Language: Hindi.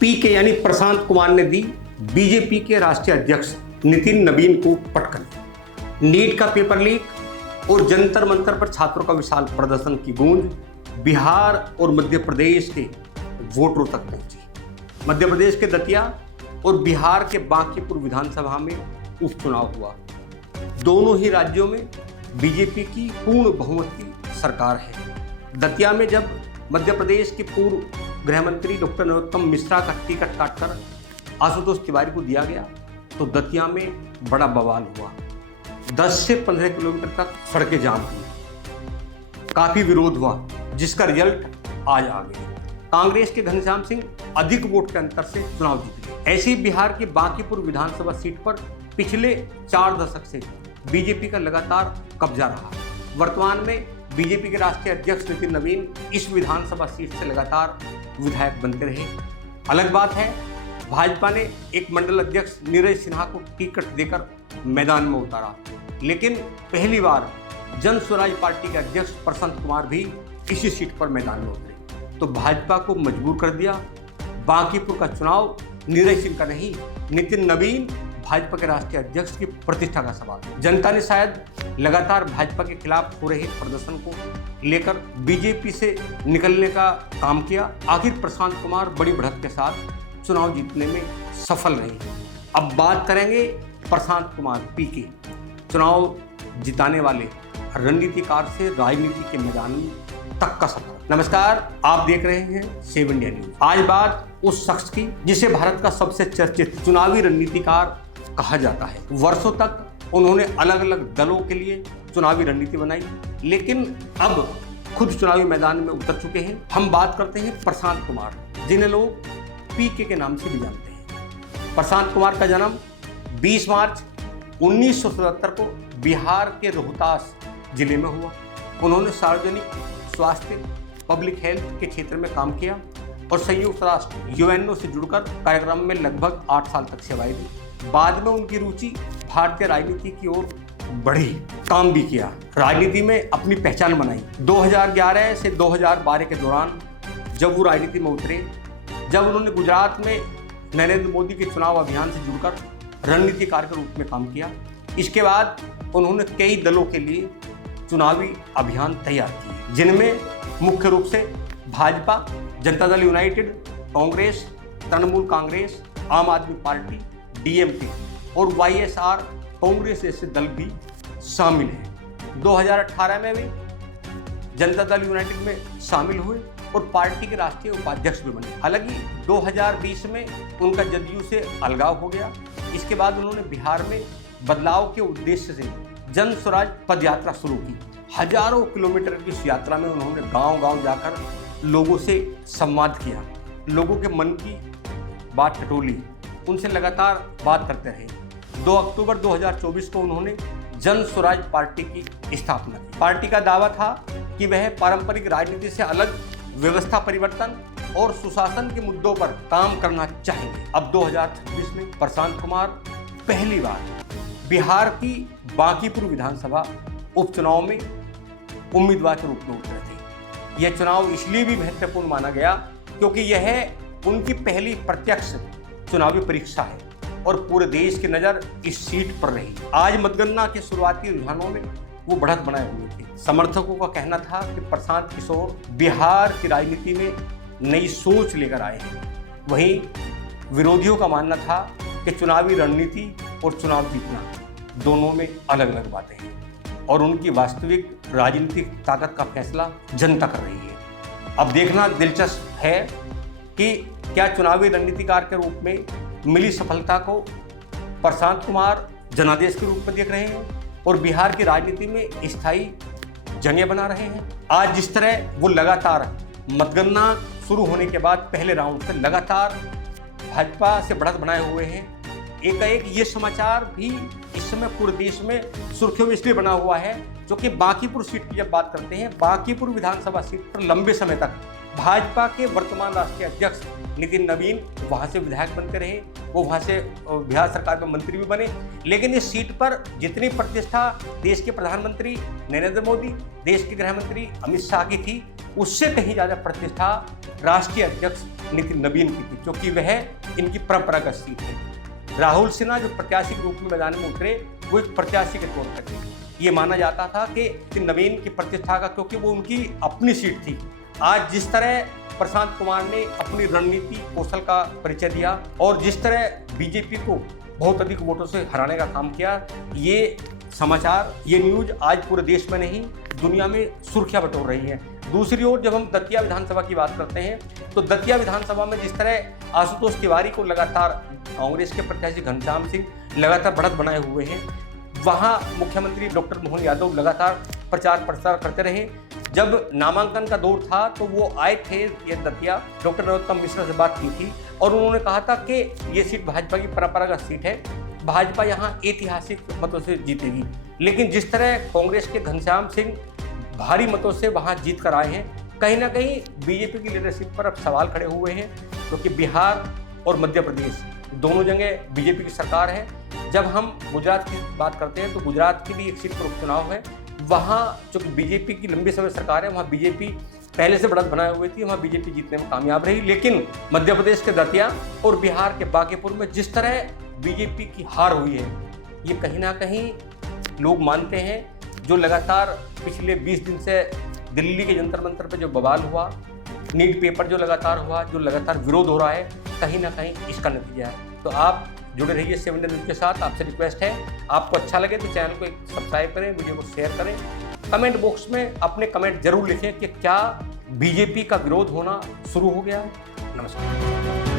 पीके यानी प्रशांत कुमार ने दी बीजेपी के राष्ट्रीय अध्यक्ष नितिन नवीन को पटकन। नीट का पेपर लीक और जंतर मंतर पर छात्रों का विशाल प्रदर्शन की गूंज बिहार और मध्य प्रदेश के वोटरों तक पहुंची। मध्य प्रदेश के दतिया और बिहार के बांकीपुर विधानसभा में उपचुनाव हुआ। दोनों ही राज्यों में बीजेपी की पूर्ण बहुमत की सरकार है। दतिया में जब मध्य प्रदेश के पूर्व गृह मंत्री डॉक्टर नरोत्तम मिश्रा का टिकट काटकर आशुतोष तिवारी को दिया गया तो दतिया में बड़ा बवाल हुआ। 10 से 15 किलोमीटर तक सड़कें जाम हुई, काफी विरोध हुआ, जिसका रिजल्ट आज आ गया। कांग्रेस के घनश्याम सिंह अधिक वोट के अंतर से चुनाव जीत गए। ऐसे ही बिहार की बांकीपुर विधानसभा सीट पर पिछले 4 दशक से बीजेपी का लगातार कब्जा रहा। वर्तमान में बीजेपी के राष्ट्रीय अध्यक्ष नितिन नवीन इस विधानसभा सीट से लगातार विधायक बनते रहे। अलग बात है, भाजपा ने एक मंडल अध्यक्ष नीरज सिन्हा को टिकट देकर मैदान में उतारा, लेकिन पहली बार जन स्वराज पार्टी के अध्यक्ष प्रशांत कुमार भी इसी सीट पर मैदान में उतरे तो भाजपा को मजबूर कर दिया। बांकीपुर का चुनाव नीरज सिंह का नहीं, नितिन नवीन भाजपा के राष्ट्रीय अध्यक्ष की प्रतिष्ठा का सवाल। जनता ने शायद लगातार भाजपा के खिलाफ हो रहे प्रदर्शन को लेकर बीजेपी से निकलने का काम किया। आखिर प्रशांत कुमार बड़ी बढ़त के साथ चुनाव जीतने में सफल रहे। अब बात करेंगे प्रशांत कुमार पीके, चुनाव जिताने वाले रणनीतिकार से राजनीति के मैदान तक का सफर। नमस्कार, आप देख रहे हैं 7 इंडिया न्यूज। आज बात उस शख्स की जिसे भारत का सबसे चर्चित चुनावी रणनीतिकार कहा जाता है। वर्षों तक उन्होंने अलग अलग दलों के लिए चुनावी रणनीति बनाई, लेकिन अब खुद चुनावी मैदान में उतर चुके हैं। हम बात करते हैं प्रशांत कुमार, जिन्हें लोग पीके के नाम से भी जानते हैं। प्रशांत कुमार का जन्म 20 मार्च 1977 को बिहार के रोहतास जिले में हुआ। उन्होंने सार्वजनिक स्वास्थ्य पब्लिक हेल्थ के क्षेत्र में काम किया और संयुक्त राष्ट्र यूएनओ से जुड़कर कार्यक्रम में लगभग 8 साल तक सेवाएं दी। बाद में उनकी रुचि भारतीय राजनीति की ओर बढ़ी, काम भी किया, राजनीति में अपनी पहचान बनाई। 2011 से 2012 के दौरान जब वो राजनीति में उतरे, जब उन्होंने गुजरात में नरेंद्र मोदी के चुनाव अभियान से जुड़कर रणनीतिकार के रूप में काम किया। इसके बाद उन्होंने कई दलों के लिए चुनावी अभियान तैयार किए, जिनमें मुख्य रूप से भाजपा, जनता दल यूनाइटेड, कांग्रेस, तृणमूल कांग्रेस, आम आदमी पार्टी, डीएमके और वाईएसआर कांग्रेस जैसे दल भी शामिल हैं। 2018 में भी जनता दल यूनाइटेड में शामिल हुए और पार्टी के राष्ट्रीय उपाध्यक्ष भी बने। हालांकि 2020 में उनका जदयू से अलगाव हो गया। इसके बाद उन्होंने बिहार में बदलाव के उद्देश्य से जन स्वराज पद यात्रा शुरू की। हजारों किलोमीटर की इस यात्रा में उन्होंने गांव-गांव जाकर लोगों से संवाद किया, लोगों के मन की बात टटोली, उनसे लगातार बात करते रहे। 2 अक्टूबर 2024 को उन्होंने जन स्वराज पार्टी की स्थापना की। पार्टी का दावा था कि वह पारंपरिक राजनीति से अलग व्यवस्था परिवर्तन और सुशासन के मुद्दों पर काम करना चाहेंगे। अब 2026 में प्रशांत कुमार पहली बार बिहार की बांकीपुर विधानसभा उपचुनाव में उम्मीदवार के रूप में उतरे थे। यह चुनाव इसलिए भी महत्वपूर्ण माना गया क्योंकि यह उनकी पहली प्रत्यक्ष चुनावी परीक्षा है और पूरे देश की नजर इस सीट पर रही। आज मतगणना के शुरुआती रुझानों में वो बढ़त बनाए हुए थे। समर्थकों का कहना था कि प्रशांत किशोर बिहार की राजनीति में नई सोच लेकर आए हैं। वहीं विरोधियों का मानना था कि चुनावी रणनीति और चुनाव जीतना दोनों में अलग अलग बातें हैं और उनकी वास्तविक राजनीतिक ताकत का फैसला जनता कर रही है। अब देखना दिलचस्प है कि क्या चुनावी रणनीतिकार के रूप में मिली सफलता को प्रशांत कुमार जनादेश के रूप में देख रहे हैं और बिहार की राजनीति में स्थायी जगह बना रहे हैं। आज जिस तरह वो लगातार मतगणना शुरू होने के बाद पहले राउंड से लगातार भाजपा से बढ़त बनाए हुए हैं, एकाएक ये समाचार भी इस समय पूरे देश में सुर्खियों में इसलिए बना हुआ है क्योंकि बांकीपुर सीट की जब बात करते हैं, बांकीपुर विधानसभा सीट पर लंबे समय तक भाजपा के वर्तमान राष्ट्रीय अध्यक्ष नितिन नवीन वहां से विधायक बनते रहे, वो वहां से बिहार सरकार में मंत्री भी बने। लेकिन इस सीट पर जितनी प्रतिष्ठा देश के प्रधानमंत्री नरेंद्र मोदी, देश के गृह मंत्री अमित शाह की थी, उससे कहीं ज़्यादा प्रतिष्ठा राष्ट्रीय अध्यक्ष नितिन नवीन की थी, क्योंकि वह इनकी परंपरागत सीट है। राहुल सिन्हा जो प्रत्याशी के रूप में मैदान में उतरे, वो एक प्रत्याशी के तौर पर थे। ये माना जाता था कि नितिन नवीन की प्रतिष्ठा का, क्योंकि वो उनकी अपनी सीट थी। आज जिस तरह प्रशांत कुमार ने अपनी रणनीति कौशल का परिचय दिया और जिस तरह बीजेपी को बहुत अधिक वोटों से हराने का काम किया, ये समाचार, ये न्यूज आज पूरे देश में नहीं दुनिया में सुर्खियां बटोर रही है। दूसरी ओर जब हम दतिया विधानसभा की बात करते हैं, तो दतिया विधानसभा में जिस तरह आशुतोष तिवारी को लगातार कांग्रेस के प्रत्याशी घनश्याम सिंह लगातार बढ़त बनाए हुए हैं, वहाँ मुख्यमंत्री डॉक्टर मोहन यादव लगातार प्रचार प्रसार करते रहे। जब नामांकन का दौर था तो वो आए थे ये दतिया, डॉक्टर नरोत्तम मिश्रा से बात की थी और उन्होंने कहा था कि ये सीट भाजपा की परंपरागत सीट है, भाजपा यहाँ ऐतिहासिक मतों से जीतेगी। लेकिन जिस तरह कांग्रेस के घनश्याम सिंह भारी मतों से वहाँ जीत कर आए हैं, कहीं ना कहीं बीजेपी की लीडरशिप पर अब सवाल खड़े हुए हैं, क्योंकि बिहार और मध्य प्रदेश दोनों जगह बीजेपी की सरकार है। जब हम गुजरात की बात करते हैं तो गुजरात की भी एक सीट पर उपचुनाव है, वहाँ जो बीजेपी की लंबी समय सरकार है, वहाँ बीजेपी पहले से बढ़त बनाए हुई थी, वहाँ बीजेपी जीतने में कामयाब रही। लेकिन मध्य प्रदेश के दतिया और बिहार के बांकीपुर में जिस तरह बीजेपी की हार हुई है, ये कहीं ना कहीं लोग मानते हैं, जो लगातार पिछले 20 दिन से दिल्ली के जंतर मंतर पे जो बवाल हुआ, नीट पेपर जो लगातार हुआ, जो लगातार विरोध हो रहा है, कहीं ना कहीं इसका नतीजा है। तो आप जुड़े रहिए 7 इंडिया न्यूज़ के साथ। आपसे रिक्वेस्ट है, आपको अच्छा लगे तो चैनल को सब्सक्राइब करें, वीडियो को शेयर करें, कमेंट बॉक्स में अपने कमेंट जरूर लिखें कि क्या बीजेपी का विरोध होना शुरू हो गया है। नमस्कार।